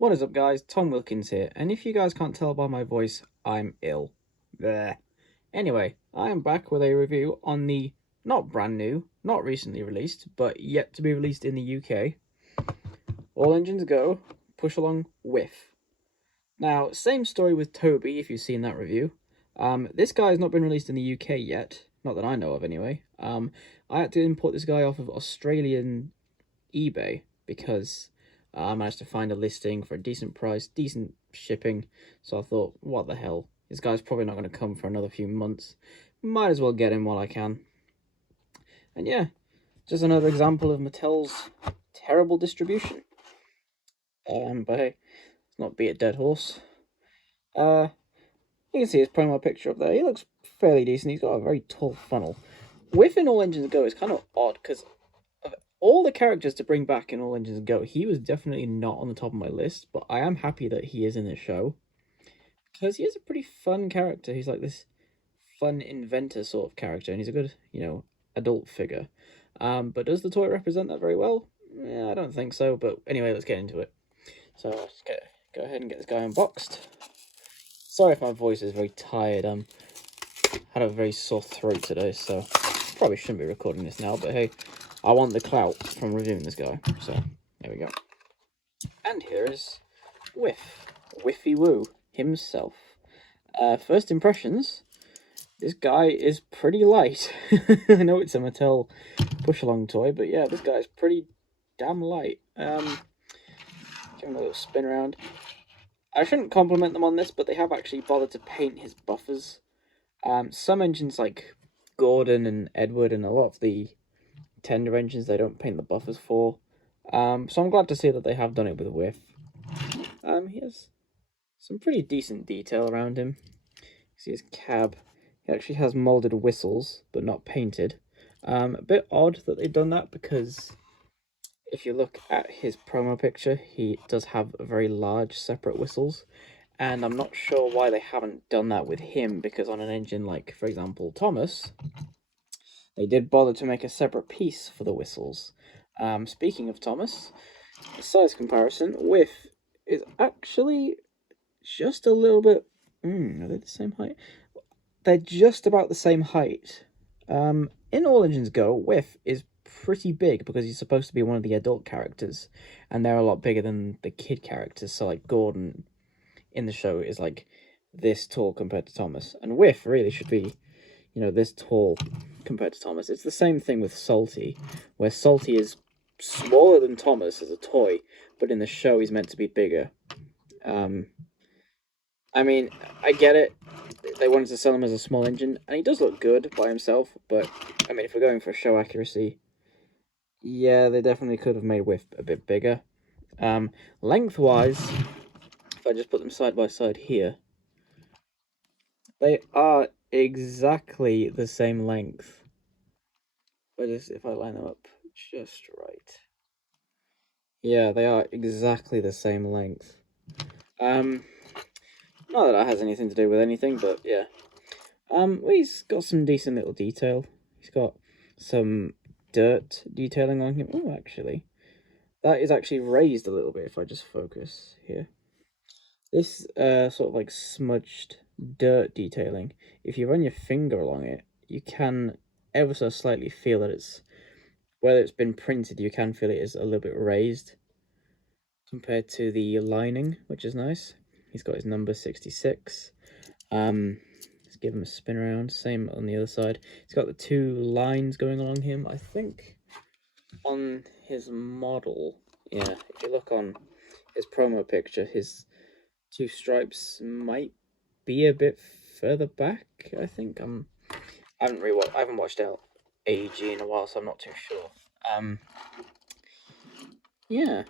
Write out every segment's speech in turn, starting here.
What is up, guys? Tom Wilkins here, and if you guys can't tell by my voice, I'm ill. Bleh. Anyway, I am back with a review on the not brand new, not recently released, but yet to be released in the UK. All engines go, push along, whiff. Now, same story with Toby, if you've seen that review. This guy has not been released in the UK yet, not that I know of anyway. I had to import this guy off of Australian eBay because I managed to find a listing for a decent price, decent shipping. So I thought, what the hell? This guy's probably not going to come for another few months. Might as well get him while I can. And yeah, just another example of Mattel's terrible distribution. But hey, let's not beat a dead horse. You can see his promo picture up there. He looks fairly decent. He's got a very tall funnel. Whiff in All Engines Go is kind of odd because of all the characters to bring back in All Engines Go, he was definitely not on the top of my list, but I am happy that he is in this show because he is a pretty fun character. He's like this fun inventor sort of character, and he's a good, adult figure. But does the toy represent that very well? Yeah, I don't think so. But anyway, let's get into it. So let's go ahead and get this guy unboxed. Sorry if my voice is very tired. Had a very sore throat today, so probably shouldn't be recording this now. But hey, I want the clout from reviewing this guy. So there we go. And here is Whiff, Whiffy Woo himself. First impressions. This guy is pretty light. I know it's a Mattel push-along toy, but yeah, this guy is pretty damn light. Give him a little spin around. I shouldn't compliment them on this, but they have actually bothered to paint his buffers. Some engines like Gordon and Edward and a lot of the tender engines, they don't paint the buffers for. So I'm glad to see that they have done it with Whiff. He has some pretty decent detail around him. You see his cab. He actually has molded whistles, but not painted. A bit odd that they've done that because if you look at his promo picture, he does have very large separate whistles. And I'm not sure why they haven't done that with him, because on an engine like, for example, Thomas, they did bother to make a separate piece for the whistles. Speaking of Thomas, the size comparison, Whiff is actually just a little bit... are they the same height? They're just about the same height. In All Engines Go, Whiff is pretty big because he's supposed to be one of the adult characters, and they're a lot bigger than the kid characters. So, like, Gordon in the show is like this tall compared to Thomas, and Whiff really should be, this tall compared to Thomas. It's the same thing with Salty, where Salty is smaller than Thomas as a toy, but in the show he's meant to be bigger. I mean, I get it. They wanted to sell him as a small engine, and he does look good by himself, but, I mean, if we're going for show accuracy, yeah, they definitely could have made Whiff a bit bigger. Lengthwise, if I just put them side by side here, they are exactly the same length. But if I line them up just right. Yeah, they are exactly the same length. Not that that has anything to do with anything, but yeah. He's got some decent little detail. He's got some dirt detailing on him. Oh, actually, that is actually raised a little bit if I just focus here. This sort of like smudged dirt detailing, if you run your finger along it, you can ever so slightly feel that it's, whether it's been printed, you can feel it is a little bit raised compared to the lining, which is nice. He's got his number 66. Let's give him a spin around. Same on the other side. He's got the two lines going along him. I think on his model, yeah, if you look on his promo picture, his two stripes might be a bit further back. I think I haven't watched out AEG in a while, so I'm not too sure. Yeah,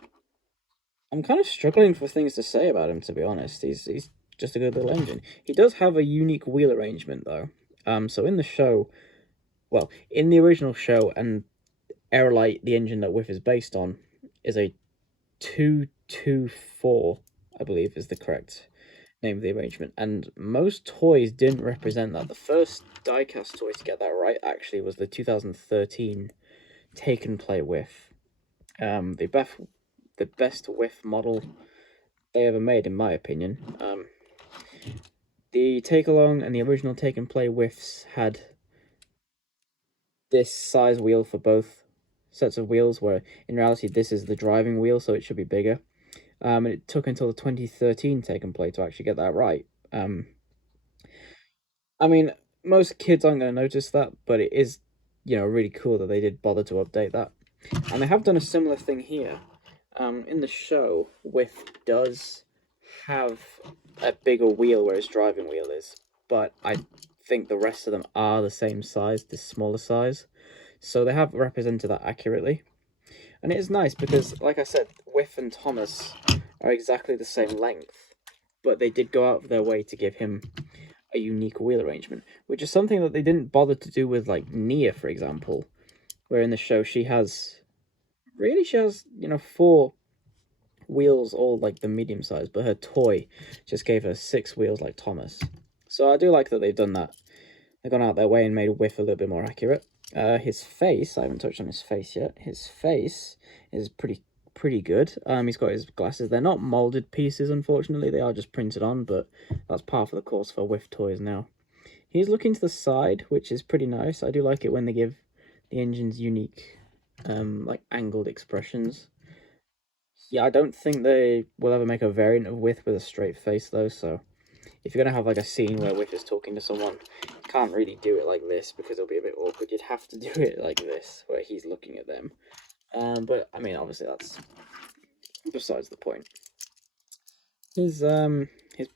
I'm kind of struggling for things to say about him, to be honest. He's just a good little engine. He does have a unique wheel arrangement, though. So in the show, well, in the original show, and Aerolite, the engine that Whiff is based on, is a 224, I believe, is the correct name of the arrangement. And most toys didn't represent that. The first diecast toy to get that right, actually, was the 2013 Take and Play Whiff. The best Whiff model they ever made, in my opinion. The take-along and the original take-and-play Whiffs had this size wheel for both sets of wheels, where in reality this is the driving wheel, so it should be bigger. And it took until the 2013 take-and-play to actually get that right. I mean, most kids aren't going to notice that, but it is, really cool that they did bother to update that. And they have done a similar thing here. In the show, Whiff does have a bigger wheel where his driving wheel is, but I think the rest of them are the same size, this smaller size. So they have represented that accurately. And it is nice because, like I said, Whiff and Thomas are exactly the same length, but they did go out of their way to give him a unique wheel arrangement, which is something that they didn't bother to do with, like, Nia, for example, where in the show she has, 4 wheels, all like the medium size, but her toy just gave her 6 wheels like Thomas. So I do like that they've done that. They've gone out their way and made Whiff a little bit more accurate. His face, I haven't touched on his face yet. His face is pretty good. He's got his glasses. They're not molded pieces, unfortunately. They are just printed on, but that's par for the course for Whiff toys now. He's looking to the side, which is pretty nice. I do like it when they give the engines unique, like angled expressions. Yeah, I don't think they will ever make a variant of Whiff with a straight face, though, so if you're going to have, like, a scene where Whiff is talking to someone, you can't really do it like this, because it'll be a bit awkward. You'd have to do it like this, where he's looking at them. But, I mean, obviously that's besides the point. His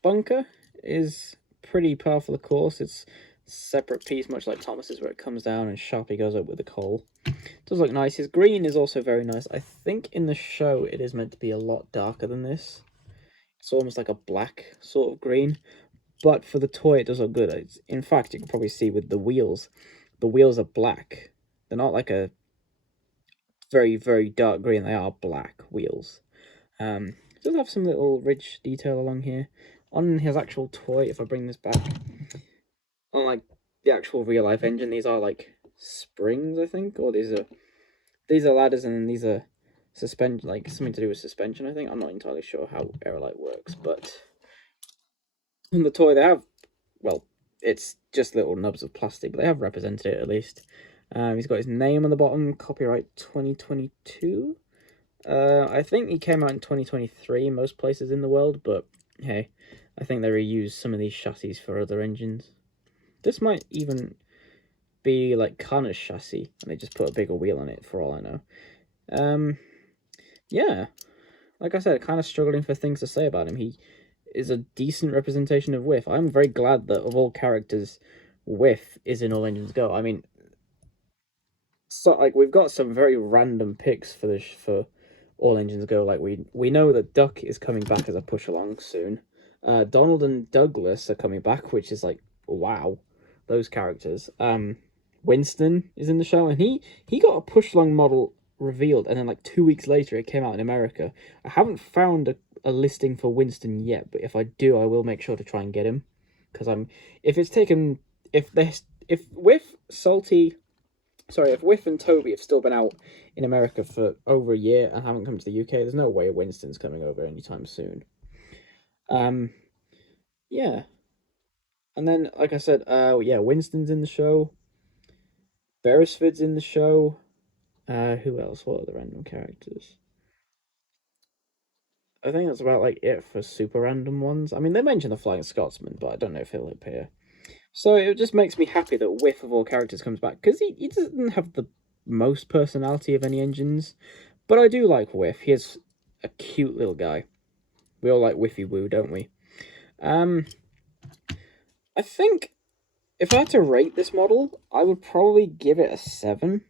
bunker is pretty par for the course. It's a separate piece, much like Thomas's, where it comes down and sharply goes up with the coal. It does look nice. His green is also very nice. I think in the show it is meant to be a lot darker than this. It's almost like a black sort of green. But for the toy, it does look good. In fact, you can probably see with the wheels are black. They're not like a very, very dark green. They are black wheels. It does have some little ridge detail along here. On his actual toy, if I bring this back, unlike the actual real-life engine, these are like springs, I think, or these are ladders, and then these are suspension, like something to do with suspension, I think. I'm not entirely sure how Aerolite works, but in the toy they have, well, it's just little nubs of plastic, but they have represented it at least. He's got his name on the bottom, copyright 2022. I think he came out in 2023 in most places in the world, but hey, I think they reused some of these chassis for other engines. This might even be like Kanna's chassis, and they just put a bigger wheel on it, for all I know. Yeah, like I said, kind of struggling for things to say about him. He is a decent representation of Whiff. I'm very glad that of all characters, Whiff is in All Engines Go. I mean, so like we've got some very random picks for All Engines Go. Like we know that Duck is coming back as a push along soon. Donald and Douglas are coming back, which is like, wow, those characters. Winston is in the show, and he got a push along model revealed, and then like 2 weeks later it came out in America. I haven't found a listing for Winston yet, but if I do, I will make sure to try and get him, because if Whiff and Toby have still been out in America for over a year and haven't come to the UK, there's no way Winston's coming over anytime soon. Yeah. And then, like I said, Winston's in the show. Beresford's in the show. Who else? What are the random characters? I think that's about like it for super random ones. I mean, they mention the Flying Scotsman, but I don't know if he'll appear. So it just makes me happy that Whiff of all characters comes back, because he doesn't have the most personality of any engines, but I do like Whiff. He is a cute little guy. We all like Whiffy Woo, don't we? I think if I had to rate this model, I would probably give it a 7.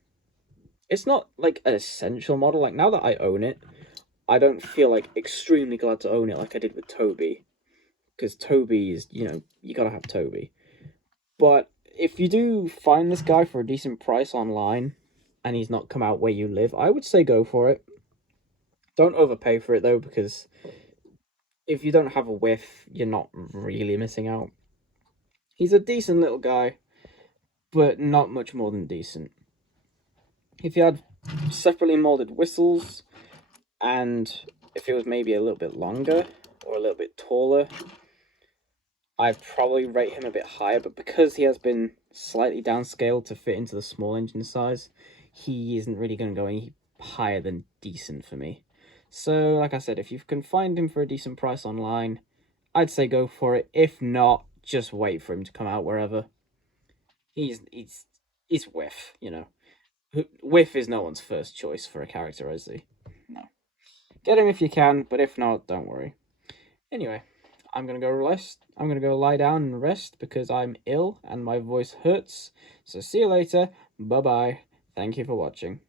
It's not like an essential model. Like, now that I own it, I don't feel like extremely glad to own it like I did with Toby, because Toby is, you gotta have Toby. But if you do find this guy for a decent price online, and he's not come out where you live, I would say go for it. Don't overpay for it, though, because if you don't have a Whiff, you're not really missing out. He's a decent little guy, but not much more than decent. If you had separately molded whistles, and if it was maybe a little bit longer, or a little bit taller, I'd probably rate him a bit higher, but because he has been slightly downscaled to fit into the small engine size, he isn't really going to go any higher than decent for me. So, like I said, if you can find him for a decent price online, I'd say go for it. If not, just wait for him to come out wherever. He's Whiff, you know. Whiff is no one's first choice for a character, is he? No. Get him if you can, but if not, don't worry. Anyway, I'm gonna go rest. I'm gonna go lie down and rest because I'm ill and my voice hurts. So see you later. Bye bye. Thank you for watching.